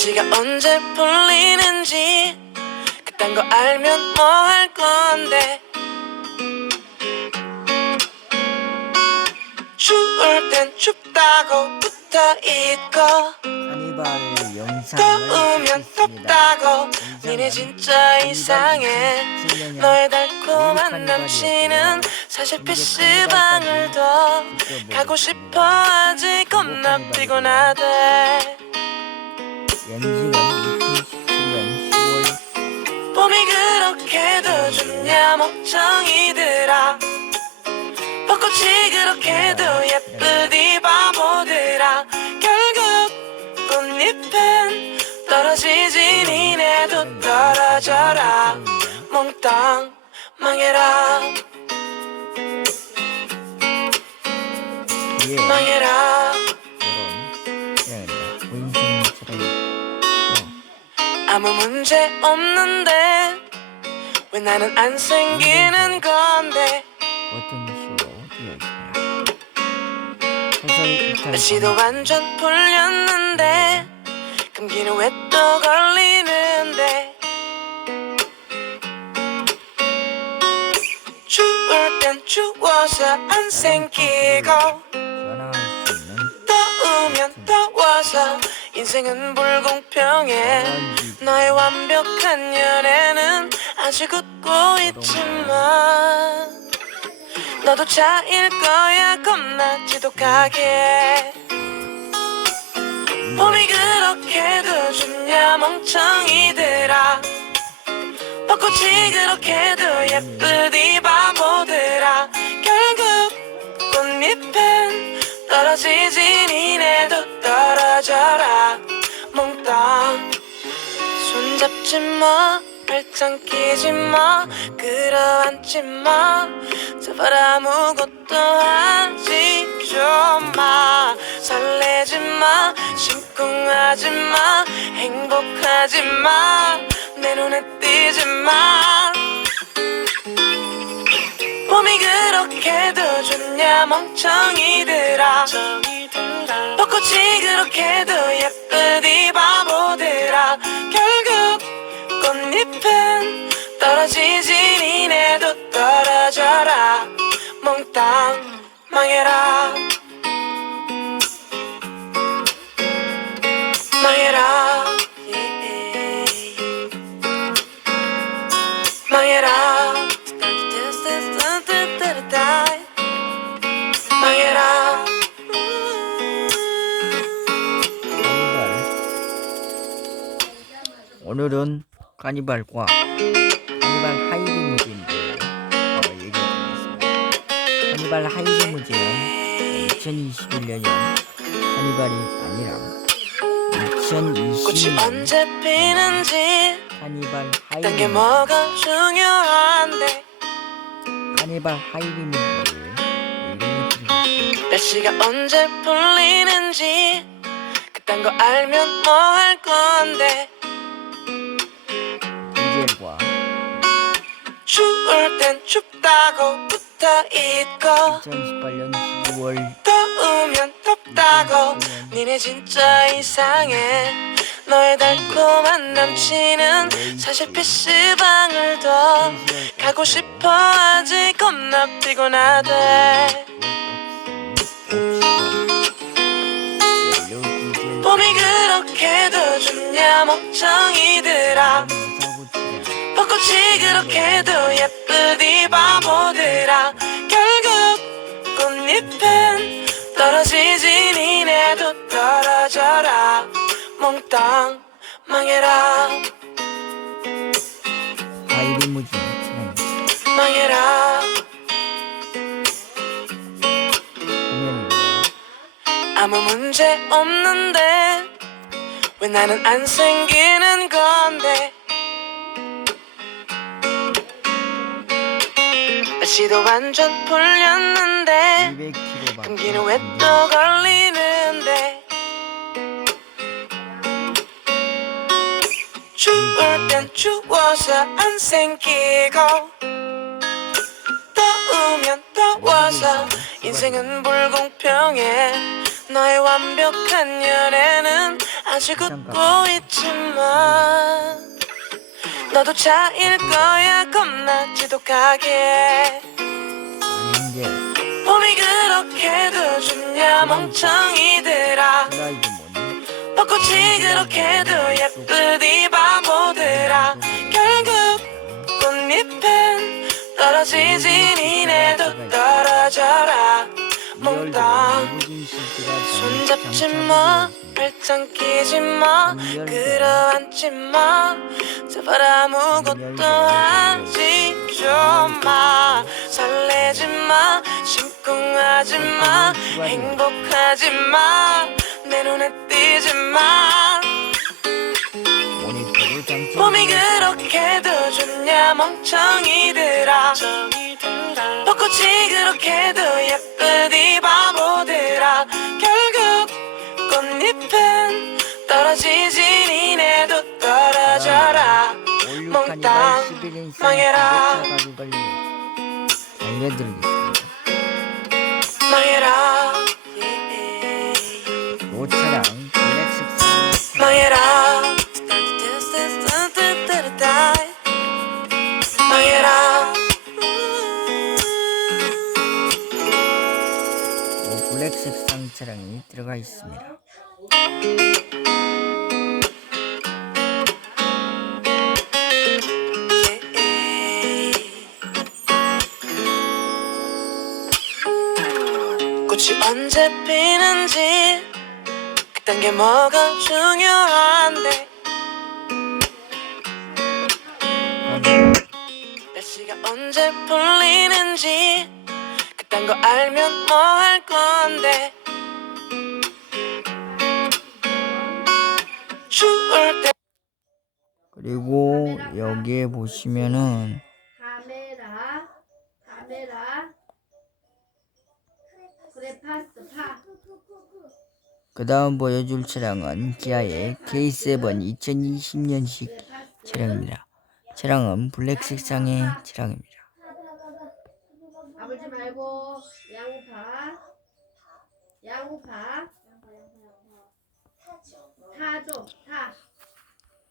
날씨가 언제 풀리는지 그딴 거 알면 뭐 할 건데? 추울 땐 춥다고 붙어 있고 카니발 영상을 더우면. 덥다고 니네 진짜 이상해. 2017년 너의 달콤한 남친은 사실 PC방을 더 가고 싶어 하지. 겁나 피곤하대 연식은 2017년 10월 봄이 그렇게도 좋냐 멍청이들아. 벚꽃이 그렇게도 예쁘디 바보들아. 결국 꽃잎은 떨어지지 니네도 떨어져라. 몽땅 망해라. 예, 망해라 아무 문제 없는데 왜 나는 안 생기는 건데? 날씨도 완전 풀렸는데 감기는 왜 또 걸리는데 추울 땐 추워서 안 생기고 더우면 더워서 인생은 불공평해. 너의 완벽한 연애는 아직 웃고 있지만 너도 차일 거야. 겁나 지독하게. 봄이 그렇게도 좋냐 멍청이들아. 벚꽃이 그렇게도 예쁘디 바 손잡지 마 발짱 끼지 마 끌어안지 마. 제발 아무것도 하지 좀마. 설레지 마 심쿵하지 마 행복하지 마내 눈에 띄지 마. 봄이 그렇게도 좋냐 멍청이들아. 벚꽃이 그렇게도 예쁘디 떨어지지 니네도 떨어져라. 몽땅 망해라. 망해라. 예. 망해라. 오늘은 카니발과 카니발 하이리무진은 2021년형 카니발이 아니라 꽃이 2020년 언제 피는지 카니발 뭐가 중요한데. 카니발 하이리무진을 얘기해드리겠습니다. 날씨가 언제 풀리는지 그딴 거 알면 뭐 할 건데. 디젤과 추울 땐 춥다고 붙어 있고 2018년 10월. 더우면 덥다고. 니네 진짜 이상해. 너의 달콤한 남친은 사실 PC방을 더 가고 싶어 하지 겁나 피곤하대. 봄이 그렇게도 좋냐 멍청이들아. 벚꽃이 그렇게도 예쁘 차량 망해라 화면이고요. 아무 문제 없는데 왜 나는 안 생기는 건데? 날씨도 완전 풀렸는데 200km 감기는 왜 또 걸리는데 땐 추워서 안 생기고 더우면 더워서 인생은 불공평해 너의 완벽한 연애는 아직. 웃고 있지만 너도 차일 거야 겁나 지독하게 봄이 그렇게도 좋냐 멍청이들아? 벚꽃이 그렇게도 예쁘디 지지 니네도 떨어져라. 몽땅 손잡지 마. 발짱 끼지 마. 끌어안지 마. 제발 아무것도 하지 좀마. 설레지 마. 심쿵하지 마. 행복하지 마내 눈에 띄지 마 그렇게도 좋냐 멍청이들아. 벚꽃이 그렇게도 예쁘디 바보들아. 결국 꽃잎은 떨어지지 니네도 떨어져라. 몽땅 망해라. 알려드리겠습니다. 망해라. 이 차량 있습니다. 꽃이 언제 피는지 그딴 게 뭐가 중요한데? 날씨가 언제 풀리는지 그딴 거 알면 뭐 그리고 여기에 보시면은 카메라 카메라. 그 다음 보여줄 차량은 기아의 K7 2020년식 그래 파스 차량입니다. 차량은 블랙 색상의 차량입니다. 아물지 말고 양파. 양파. 타줘 타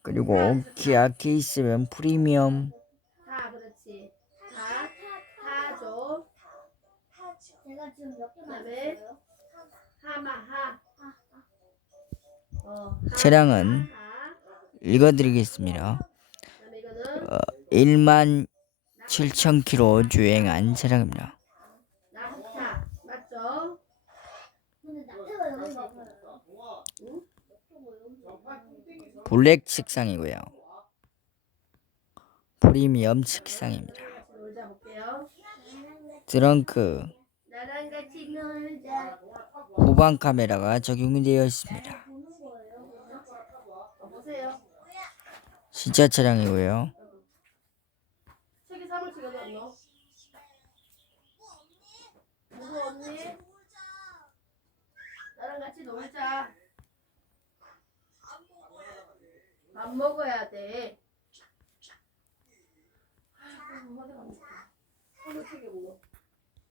그리고 기아 K7 프리미엄. 타 그렇지. 타 타줘. 제가 지금 몇개 그다음에 하마 하. 어, 하, 차량은 하. 읽어드리겠습니다. 그다음에 이거는 1만 7천 킬로 주행한 차량입니다 낙타 맞죠? 근데 낙타가 여기 있어. 블랙 색상이고요. 프리미엄 같이 놀자 후방 카메라가 적용이 되어 있습니다. 신차 차량이고요. 놀자.